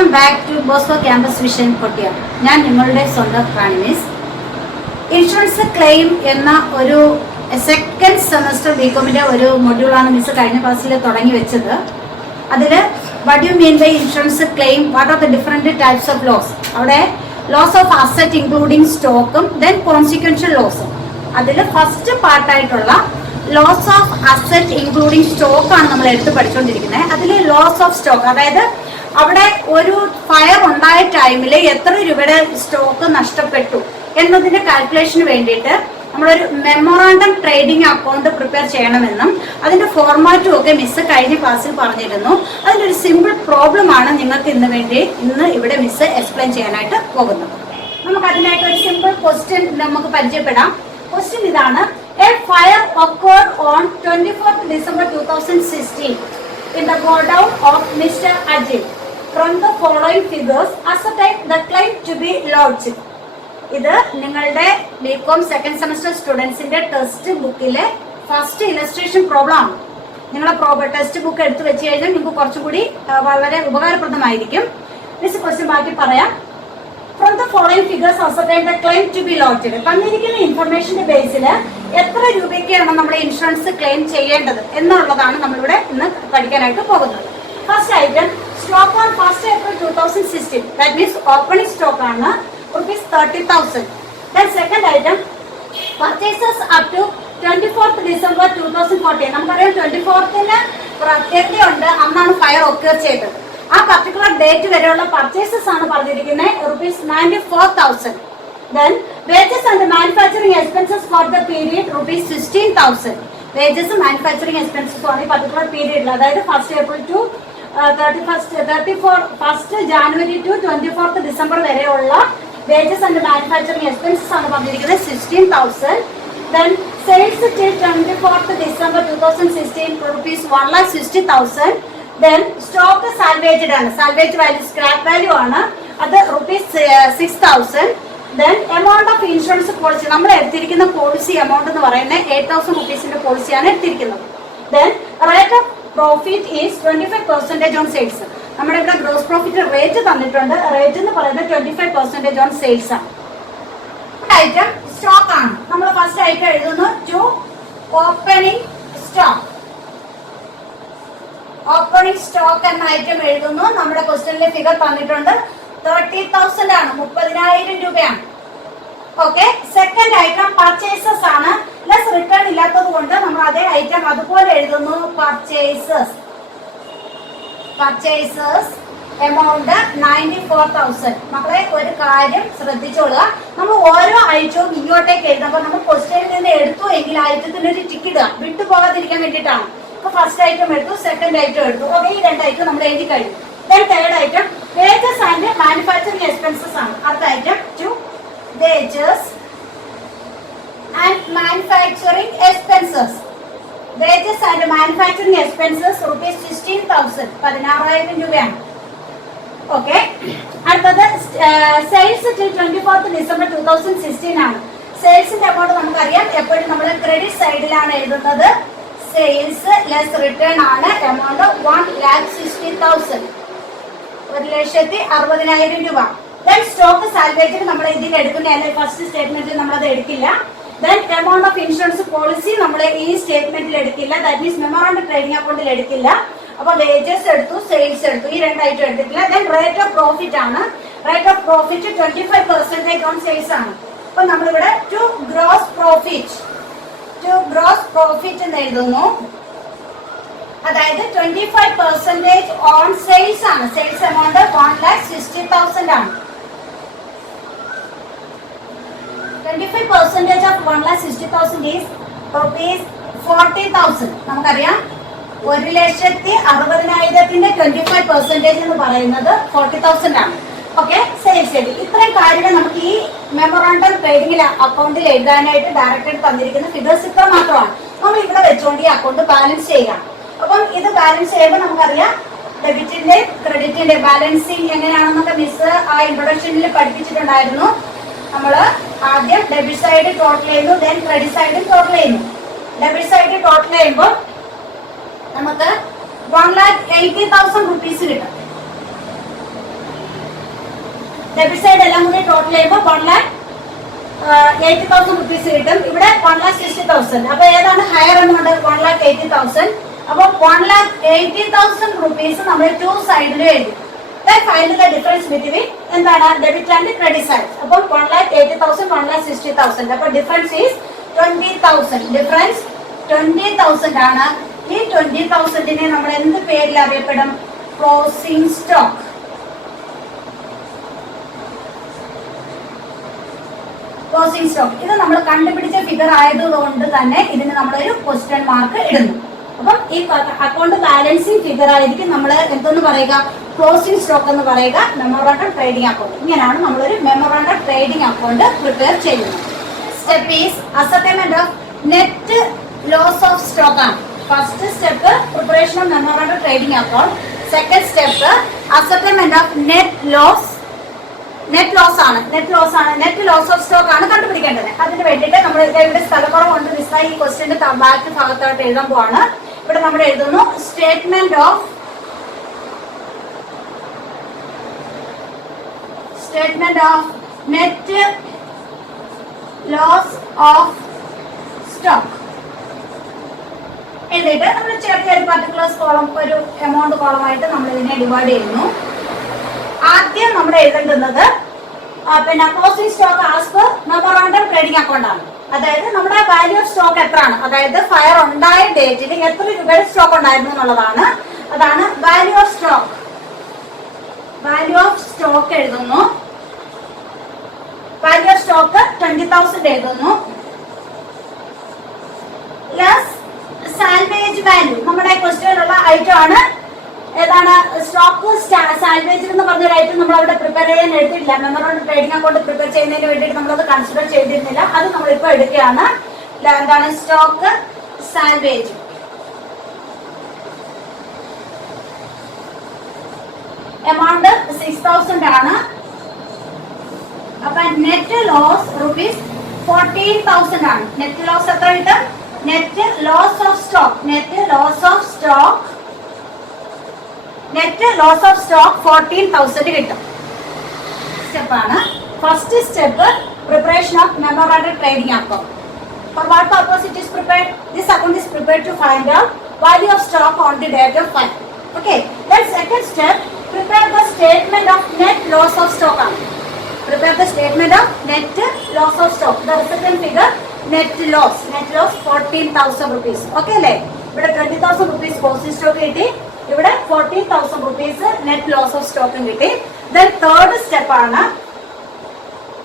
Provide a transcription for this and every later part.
Welcome back to Bosco campus vision Kottiyam. ഞാൻ നിങ്ങളുടെ സ്വന്തം റാണിമിസ്. ഇൻഷുറൻസ് ക്ലെയിം എന്ന ഒരു സെക്കൻഡ് സെമസ്റ്റർ ബികോമിന്റെ ഒരു മൊഡ്യൂളാണ് മിസ് കഴിഞ്ഞ ക്ലാസ്സിൽ തുടങ്ങി വെച്ചത്. അതിൽ what you mean by insurance claim, what are the different types of loss, അവിടെ ലോസ് ഓഫ് അസറ്റ് ഇൻക്ലൂഡിങ് സ്റ്റോക്കും ദെൻ കോൺസിക്വൻഷ്യൽ ലോസും. അതിൽ ഫസ്റ്റ് പാർട്ടായിട്ടുള്ള loss of asset including stock ആണ് നമ്മൾ എടുത്ത് പഠിച്ചുകൊണ്ടിരിക്കുന്നത്. അതിൽ ലോസ് ഓഫ് സ്റ്റോക്ക്, അതായത് അവിടെ ഒരു ഫയർ ഉണ്ടായ ടൈമിൽ എത്ര രൂപയുടെ സ്റ്റോക്ക് നഷ്ടപ്പെട്ടു എന്നതിന്റെ കാൽക്കുലേഷന് വേണ്ടിയിട്ട് നമ്മളൊരു മെമ്മോറാണ്ടം ട്രേഡിംഗ് അക്കൗണ്ട് പ്രിപ്പയർ ചെയ്യണമെന്നും അതിന്റെ ഫോർമാറ്റും ഒക്കെ മിസ് കഴിഞ്ഞ ക്ലാസ്സിൽ പറഞ്ഞിരുന്നു. അതിലൊരു സിമ്പിൾ പ്രോബ്ലം ആണ് നിങ്ങൾക്ക് ഇന്ന് ഇവിടെ മിസ് എക്സ്പ്ലെയിൻ ചെയ്യാനായിട്ട് പോകുന്നത്. നമുക്ക് അതിനായിട്ട് ഒരു സിമ്പിൾ ക്വസ്റ്റ്യൻ നമുക്ക് പരിചയപ്പെടാം. ക്വസ്റ്റ്യൻ ഇതാണ്: A fire occurred on 24th December 2016 in the godown of Mr. Ajit. From the following figures, ascertain the claim to be lodged. ഇത് നിങ്ങളുടെ ബികോം സെക്കൻഡ് സെമസ്റ്റർ സ്റ്റുഡൻസിന്റെ ടെക്സ്റ്റ് ബുക്കിലെ ഫസ്റ്റ് ഇലസ്ട്രേഷൻ പ്രോബ്ലം ആണ്. നിങ്ങളെ text book എടുത്തു വെച്ച് കഴിഞ്ഞാൽ നിങ്ങൾക്ക് കുറച്ചുകൂടി വളരെ ഉപകാരപ്രദമായിരിക്കും. മിസ് ക്വസ്റ്റ്യൻ മാറ്റി പറയാം. From the following figures, ascertain the claim to be lodged. തന്നിരിക്കുന്ന ഇൻഫർമേഷന്റെ ബേസിൽ എത്ര രൂപയ്ക്കാണ് നമ്മൾ ഇൻഷുറൻസ് ക്ലെയിം ചെയ്യേണ്ടത് എന്നുള്ളതാണ് നമ്മളിവിടെ ഇന്ന് പഠിക്കാനായിട്ട് പോകുന്നത്. First item, stock on 1st April 2016, that means opening stock ആണ് ₹30,000. Then second item, purchases up to 24th December 2014. നമുക്കറിയാം 24th പ്രത്യേകതയുണ്ട്, അന്നാണ് ഫയർ ഒക്കർ ചെയ്തത്. ആ പർട്ടിക്കുലർ ഡേറ്റ് വരെയുള്ള പർച്ചേസസ് ആണ് പറഞ്ഞിരിക്കുന്നത് ₹94,000. Then wages and manufacturing expenses for the period ₹16,000. wages and manufacturing expenses ആണ് ഈ പർട്ടിക്കുലർ പീരീഡിൽ, അതായത് 1st April to 1st January to 24th December വരെയുള്ള wages and manufacturing expenses ആണ് പറഞ്ഞിരിക്കുന്നത് 16,000. Then sales till 24th December 2016 ₹1,60,000. Then stock salvaged ആണ്, salvage value scrap value ആണ്, അത് ₹6,000. Then amount of insurance policy, നമ്മൾ എടുത്തിരിക്കുന്ന പോളിസി എമൗണ്ട് എന്ന് പറയുന്നത് 8,000 rupeesന്റെ പോളിസിയാണ് എടുത്തിരിക്കുന്നത്. Then rate of profit is 25% on sales. നമ്മുടെ ഇവിടെ ഗ്രോസ് പ്രോഫിറ്റ് റേറ്റ് തന്നിട്ടുണ്ട്. റേറ്റ് എന്ന് പറയുന്നത് 25% on sales ആണ്. ഐറ്റം സ്റ്റോക്ക് ആണ്. നമ്മൾ ഫസ്റ്റ് ഐറ്റം എഴുതുന്നു to opening stock. Opening stock എന്ന ഐറ്റം എഴുതുന്നു. നമ്മുടെ ക്വസ്റ്റ്യനിലെ ഫിഗർ തന്നിട്ടുണ്ട് 30,000 ആണ്, 30,000 രൂപയാണ്. ഓക്കെ. സെക്കൻഡ് ഐറ്റം പർച്ചേസസ് ആണ്. ലെസ് റിട്ടേൺ ഇല്ലാത്തത് കൊണ്ട് നമ്മൾ അതേ ഐറ്റം അതുപോലെ എഴുതുന്നു. Purchases amount 94,000. മക്കളെ ഒരു കാര്യം ശ്രദ്ധിച്ചോളുക, നമ്മൾ ഓരോ ഐറ്റവും ഇങ്ങോട്ടേക്ക് എഴുതുമ്പോൾ നമ്മൾ ക്വസ്റ്റ്യനിൽ നിന്ന് എടുത്തു എങ്കിൽ ഐറ്റത്തിന് ഒരു ടിക്ക് ഇടുക, വിട്ടുപോകാതിരിക്കാൻ വേണ്ടിയിട്ടാണ്. ഇപ്പൊ ഫസ്റ്റ് ഐറ്റം എടുത്തു, സെക്കൻഡ് ഐറ്റം എടുത്തു. ഓക്കെ, ഈ രണ്ട് ഐറ്റം നമ്മൾ എഴുതി കഴിഞ്ഞു. Then third item, wages and manufacturing expenses ആണ്. അടുത്ത item to wages and manufacturing expenses. wages and manufacturing expenses ₹16,000, 16,000 രൂപയാണ്. ഓക്കെ. അടുത്തത് സെയിൽസ് till 24th December 2016 ആണ്. സെയിൽസിന്റെ എമൗണ്ട് നമുക്കറിയാം, എപ്പോഴും നമ്മൾ ക്രെഡിറ്റ് സൈഡിലാണ് എഴുതുന്നത്. സെയിൽസ് ലെസ് റിട്ടേൺ ആണ്. എമൗണ്ട് 1,60,000, 1,60,000 രൂപ. ദെൻ സ്റ്റോക്ക് സാൽവേജ് നമ്മൾ ഇതിൽ എടുക്കുന്ന ഫസ്റ്റ് സ്റ്റേറ്റ്മെന്റിൽ നമ്മളത് എടുക്കില്ല. Then amount of insurance policy നമ്മൾ ഈ സ്റ്റേറ്റ്മെന്റിൽ എടുക്കില്ല, ദാറ്റ് മീൻസ് മെമ്മോറാണ്ടം ട്രേഡിംഗ് അക്കൗണ്ടിൽ എടുക്കില്ല. അപ്പൊ വേജസ് എടുത്തു, സെയിൽസ് എടുത്തു, ഈ രണ്ട് ഐറ്റം എടുത്തിട്ടില്ല. ദെൻ റേറ്റ് ഓഫ് പ്രോഫിറ്റ് ആണ്. Rate of profit 25% on sales ആണ്. അപ്പൊ നമ്മളിവിടെ ടു ഗ്രോസ് പ്രോഫിറ്റ് എന്ന് എഴുതുന്നു. അതായത് 25% ഓൺ സെയിൽസ് ആണ്. സെയിൽസ് എമൗണ്ട് 1,60,000 ആണ്. 25% ഓഫ് 1,60,000 ഈസ് ₹40,000. നമുക്കറിയാം 1,60,000ന്റെ 25% എന്ന് പറയുന്നത് 40,000 ആണ്. ഓക്കെ, സെയിൽസ് എഴുതി. ഇത്രയും കാര്യങ്ങൾ നമുക്ക് ഈ മെമ്മോറാണ്ടം ട്രേഡിംഗ് അക്കൗണ്ടിൽ എഴുതാനായിട്ട് ഡയറക്ടർ തന്നിരിക്കുന്ന ഫിഗേഴ്സ് ഇത്ര മാത്രമാണ്. നമ്മൾ ഇവിടെ വെച്ചുകൊണ്ട് ഈ അക്കൗണ്ട് ബാലൻസ് ചെയ്യുക. അപ്പം ഇത് ബാലൻസ് ചെയ്യുമ്പോൾ നമുക്കറിയാം ഡെബിറ്റിന്റെ ക്രെഡിറ്റിന്റെ ബാലൻസിങ് എങ്ങനെയാണെന്നൊക്കെ മിസ് ആ ഇൻട്രൊഡക്ഷനിൽ പഠിപ്പിച്ചിട്ടുണ്ടായിരുന്നു. നമ്മൾ ആദ്യം ഡെബിറ്റ് സൈഡ് ടോട്ടൽ ചെയ്യുന്നു, ദെൻ ക്രെഡിറ്റ് സൈഡ് ടോട്ടൽ ചെയ്യുന്നു. ഡെബിറ്റ് സൈഡ് ടോട്ടൽ ചെയ്യുമ്പോൾ നമുക്ക് 1,80,000 rupees കിട്ടും. ഡെബിറ്റ് സൈഡ് എല്ലാം കൂടി ടോട്ടൽ ചെയ്യുമ്പോൾ 1,80,000 റുപ്പീസ് കിട്ടും. ഇവിടെ 1,60,000. അപ്പൊ ഏതാണ് ഹയർ എമൗണ്ട്? 1,80,000. അപ്പൊ 1,80,000 റുപ്പീസ് നമ്മൾ ടു സൈഡിലും എഴുതി. ഫൈൻഡ് ദ ഡിഫറൻസ് ബിറ്റ്വീൻ എന്താണ് ഡെബിറ്റ് ആൻഡ് ക്രെഡിറ്റ് സൈഡ്. അപ്പൊ 1,80,000 1,60,000. അപ്പൊ ഡിഫറൻസ് ഈസ് 20,000. ഡിഫറൻസ് 20,000 ആണ്. ഈ 20,000നെ നമ്മൾ എന്ത് പേരിൽ അറിയപ്പെടും? Closing stock. ക്ലോസിംഗ് സ്റ്റോക്ക് ഇത് നമ്മൾ കണ്ടുപിടിച്ച ഫിഗർ ആയതുകൊണ്ട് തന്നെ ഇതിന് നമ്മളൊരു ക്വസ്റ്റ്യൻ മാർക്ക് ഇടുന്നു. അപ്പം ഈ അക്കൗണ്ട് ബാലൻസിങ് ഫിഗർ ആയിരിക്കും നമ്മൾ എന്തെന്ന് പറയുക? ക്ലോസിംഗ് സ്റ്റോക്ക് എന്ന് പറയുക. Memorandum trading account. ഇങ്ങനെയാണ് നമ്മളൊരു മെമ്മോറാണ്ടം ട്രേഡിംഗ് അക്കൗണ്ട് പ്രിപ്പയർ ചെയ്യുന്നത്. Step is ascertainment of net loss of stock ആണ്. First step preparation of memorandum trading account. Second step ascertainment of net loss ആണ്. നെറ്റ് ലോസ് ഓഫ് സ്റ്റോക്ക് ആണ് കണ്ടുപിടിക്കേണ്ടത്. അതിന് വേണ്ടിയിട്ട് നമ്മൾ ഇവിടെ സ്ഥലക്കുറവുണ്ട്. മിസ്സായി ഈ ക്വസ്റ്റ്യന്റെ ബാക്ക് ഭാഗത്തായിട്ട് എഴുതാൻ പോവാണ്. ഇവിടെ നമ്മൾ എഴുതുന്നു statement of net loss of stock എന്നിട്ട് നമ്മൾ ചെറിയ ഒരു പർട്ടിക്കുലർ കോളം, ഒരു എമൗണ്ട് കോളമായിട്ട് നമ്മൾ ഇതിനെ ഡിവൈഡ് ചെയ്യുന്നു. ആദ്യം നമ്മൾ എഴുതേണ്ടുന്നത് പിന്നെ closing stock as per memorandum trading account ആണ്. അതായത് നമ്മുടെ വാല്യൂ ഓഫ് സ്റ്റോക്ക് എത്രയാണ്, അതായത് ഫയർ ഉണ്ടായ ഡേറ്റിൽ എത്ര രൂപയുടെ സ്റ്റോക്ക് ഉണ്ടായിരുന്നു എന്നുള്ളതാണ്. അതാണ് value of stock. Value of stock എഴുതുന്നു. വാല്യൂ ഓഫ് സ്റ്റോക്ക് 20,000 എഴുതുന്നു. Plus salvage value. നമ്മുടെ ക്വസ്റ്റ്യനിലുള്ള ഐറ്റം ആണ്. ഏതാണ്? സ്റ്റോക്ക് സാൽവേജ് എന്ന് പറഞ്ഞൊരു ഐറ്റം നമ്മൾ അവിടെ പ്രിപ്പയർ ചെയ്യാൻ എടുത്തിട്ടില്ല. മെമ്മോറാണ്ടം ട്രേഡിംഗ് അക്കൗണ്ട് പ്രിപ്പയർ ചെയ്യുന്നതിന് വേണ്ടിയിട്ട് നമ്മളത് കൺസിഡർ ചെയ്തിരുന്നില്ല. അത് നമ്മളിപ്പോ എടുക്കുകയാണ്. എന്താണ്? Stock salvage. എമൗണ്ട് 6,000 ആണ്. അപ്പൊ നെറ്റ് ലോസ് റുപ്പീസ് 14,000 ആണ്. നെറ്റ് ലോസ് എത്ര കിട്ടും? നെറ്റ് ലോസ് ഓഫ് സ്റ്റോക്ക് 14,000 കിട്ടും. സ്റ്റെപ്പാണ്. First step preparation of memorandum trading account. For what purpose it is prepared? This account is prepared to find out value of stock on the date of file. Okay. Then second step, prepare the statement of net loss of stock. Prepare the statement of net loss of stock. The second figure, net loss 14,000 rupees. Okay, അല്ലേ? ഇവിടെ 20,000 rupees closing stock കിട്ടി. ഇവിടെ 14,000 rupees net loss of stock കിട്ടി. Then third step ആണ്.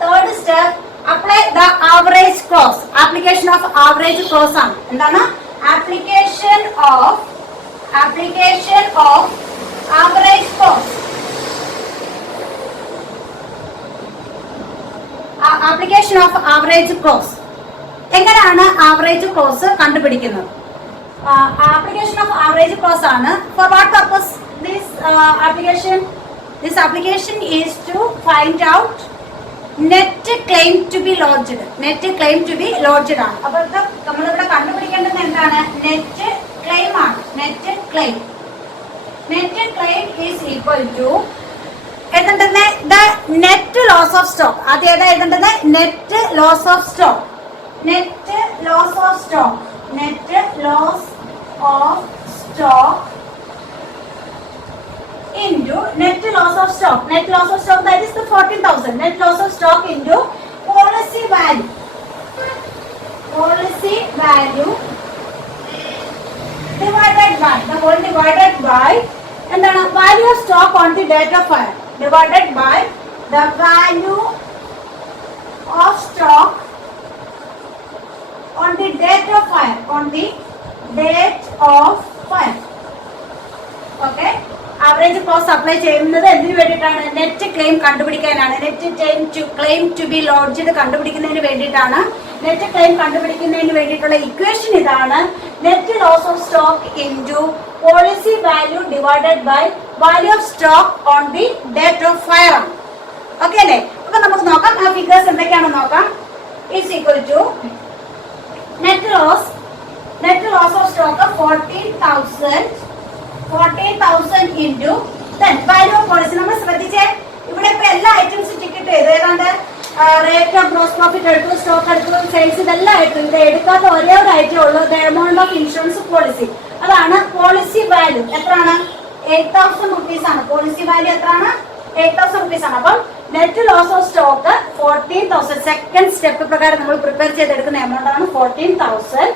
Third step, apply the average cost. Application of average cost ആണ്. എന്താണ്? Application of average cost. Application of average cost. എങ്ങനെയാണ് average cost കണ്ടുപിടിക്കുന്നത്? Application of average cost ആണ്. For what purpose this application? This application is to find out net claim to be lodged. Net claim to be lodged ആണ്. അപ്പോൾ നമ്മളിവിടെ കണ്ടുപിടിക്കേണ്ടത് എന്താണ്? Net claim ആണ്. Net claim is equal to എഴുതേണ്ടത് the net loss of stock. അത് ഏതാ എഴുതേണ്ടത്? Net loss of stock. Net loss of stock into net loss of stock. Net loss of stock, that is the 14,000. Net loss of stock into policy value. Policy value divided by the whole divided by and the value of stock on the date of fire divided by the value of stock on the date of fire. Okay. Average cost apply ചെയ്യുന്നത് എന്തിനു വേണ്ടിയിട്ടാണ്? Net claim കണ്ടുപിടിക്കാനാണ്. Net claim to be lodged കണ്ടുപിടിക്കുന്നതിന് വേണ്ടിയിട്ടാണ്. Net claim കണ്ടുപിടിക്കുന്നതിന് വേണ്ടിയിട്ടുള്ള equation ഇതാണ്. Net loss of stock into policy value divided by value of stock on the date of fire ആണ്. ഓക്കെ അല്ലേ? അപ്പൊ നമുക്ക് നോക്കാം ആ ഫിഗേഴ്സ് എന്തൊക്കെയാണെന്ന് നോക്കാം. Is equal to net loss of stock 14,000 into then value of policy. നമ്മൾ ശ്രദ്ധിച്ചേ, ഇവിടെ ഇപ്പൊ എല്ലാ ഐറ്റംസും റേറ്റ് ഓഫ് ഗ്രോസ് പ്രോഫിറ്റ് എടുത്തു, സ്റ്റോക്ക് എടുത്തു, സെയിൽസ് ഇതെല്ലാം എടുത്തു. ഇത് എടുക്കാത്ത ഒരേ ഒരു ഐറ്റം ഉള്ളൂ, the amount of insurance policy. അതാണ് പോളിസി വാല്യൂ. എത്രയാണ്? 8,000 rupees ആണ്. പോളിസി വാല്യൂ എത്രയാണ്? 8,000 rupees ആണ്. അപ്പം net loss of stock 14,000. Second step പ്രകാരം നമ്മൾ പ്രിപ്പയർ ചെയ്തെടുക്കുന്ന എമൗണ്ട് ആണ് 14,000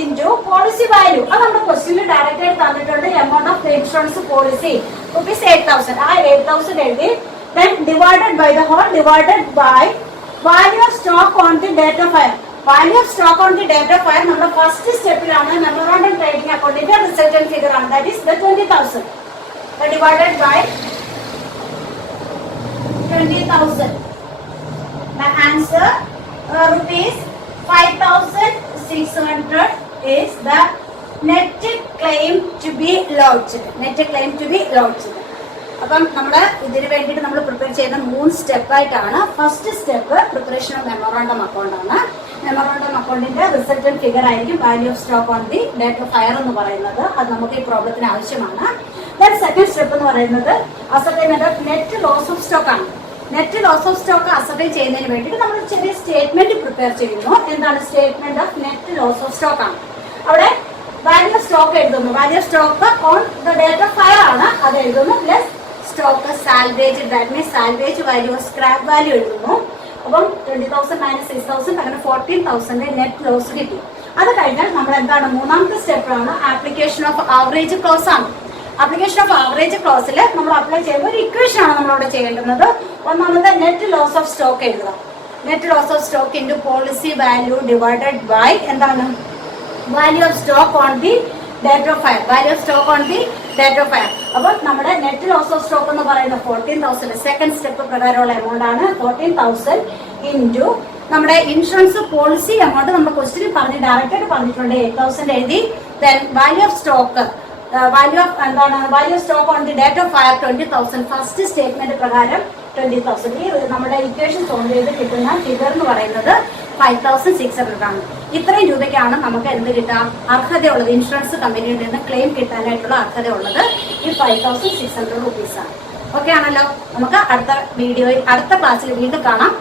ഇൻറ്റു പോളിസി വാല്യൂ. അത് നമ്മുടെ ക്വസ്റ്റ്യനിൽ ഡയറക്റ്റ് ആയിട്ട് തന്നിട്ടുണ്ട്. Amount of insurance policy rupees 8,000. ആ 8,000 എഴുതി, then divided by the whole, divided by value of stock on the date of hire. Value of stock on the date of hire നമ്മുടെ first സ്റ്റെപ്പിലാണ്. Memorandum trading അക്കൗണ്ടിന്റെ resultant figure ആണ്. That is the 20,000. Divided by 20,000. The answer rupees 5,600 is the net claim to be lodged. Net claim to be lodged. അപ്പം നമ്മുടെ ഇതിന് വേണ്ടിയിട്ട് നമ്മൾ prepare ചെയ്യുന്ന 3 സ്റ്റെപ്പായിട്ടാണ്. First step preparation of memorandum account ആണ്. മെമ്മോറാണ്ടം അക്കൗണ്ടിന്റെ റിസൾട്ടന്റ് ഫിഗർ ആയിരിക്കും value of stock on the date of fire എന്ന് പറയുന്നത്. അത് നമുക്ക് ഈ പ്രോബ്ലത്തിന് ആവശ്യമാണ്. ദെൻ സെക്കൻഡ് സ്റ്റെപ്പ് എന്ന് പറയുന്നത് ascertainment of net loss of stock ആണ്. Net loss of stock ascertain ചെയ്യുന്നതിന് വേണ്ടിയിട്ട് നമ്മൾ ചെറിയ സ്റ്റേറ്റ്മെന്റ് പ്രിപ്പയർ ചെയ്യുന്നു. എന്താണ് statement of net loss of stock ആണ്. അവിടെ വാല്യൂ ഓഫ് സ്റ്റോക്ക് എഴുതുന്നു. Value of stock on the date of fire ആണ്, അത് എഴുതുന്നു. Plus stock salvage, that means salvage value scrap value എഴുതുന്നു. അപ്പം 20,000 മൈനസ് 6,000 അങ്ങനെ 14,000 നെറ്റ് ലോസ് കിട്ടി. അത് കഴിഞ്ഞാൽ നമ്മൾ എന്താണ് മൂന്നാമത്തെ സ്റ്റെപ്പാണ് ആപ്ലിക്കേഷൻ ഓഫ് ആവറേജ് ക്ലോസ് ആണ്. ആപ്ലിക്കേഷൻ ഓഫ് ആവറേജ് ക്ലോസിൽ നമ്മൾ അപ്ലൈ ചെയ്യുമ്പോൾ ഒരു ഇക്വേഷൻ ആണ് നമ്മൾ അവിടെ ചെയ്യേണ്ടുന്നത്. ഒന്നാമത് നെറ്റ് ലോസ് ഓഫ് സ്റ്റോക്ക് എഴുതുക. Net loss of stock into policy value divided by എന്താണ് value of stock on the date of fire. Value of stock on the date of fire. അപ്പോൾ നമ്മുടെ നെറ്റ് ലോസ് ഓഫ് സ്റ്റോക്ക് എന്ന് പറയുന്നത് 14,000. Second step പ്രകാരമുള്ള amount ആണ് 14,000 into നമ്മുടെ insurance policy amount നമ്മുടെ question പറഞ്ഞ് ഡയറക്റ്റ് ആയിട്ട് പറഞ്ഞിട്ടുണ്ട്. 8,000 എഴുതി. Then value of stock, value of എന്താണ് value of stock on the date of fire 20,000. First statement പ്രകാരം 20,000. ഈ നമ്മുടെ ഇക്വേഷൻ സോൾവ് ചെയ്ത് കിട്ടുന്ന ഫിഗർ എന്ന് പറയുന്നത് 5,600 ആണ്. ഇത്രയും രൂപയ്ക്കാണ് നമുക്ക് എന്ത് കിട്ടാം അർഹതയുള്ളത്. ഇൻഷുറൻസ് കമ്പനിയിൽ നിന്ന് ക്ലെയിം കിട്ടാനായിട്ടുള്ള അർഹതയുള്ളത് ഈ 5,600 rupees ആണ്. ഓക്കെ ആണല്ലോ. നമുക്ക് അടുത്ത വീഡിയോയിൽ അടുത്ത ക്ലാസ്സിൽ വീണ്ടും കാണാം.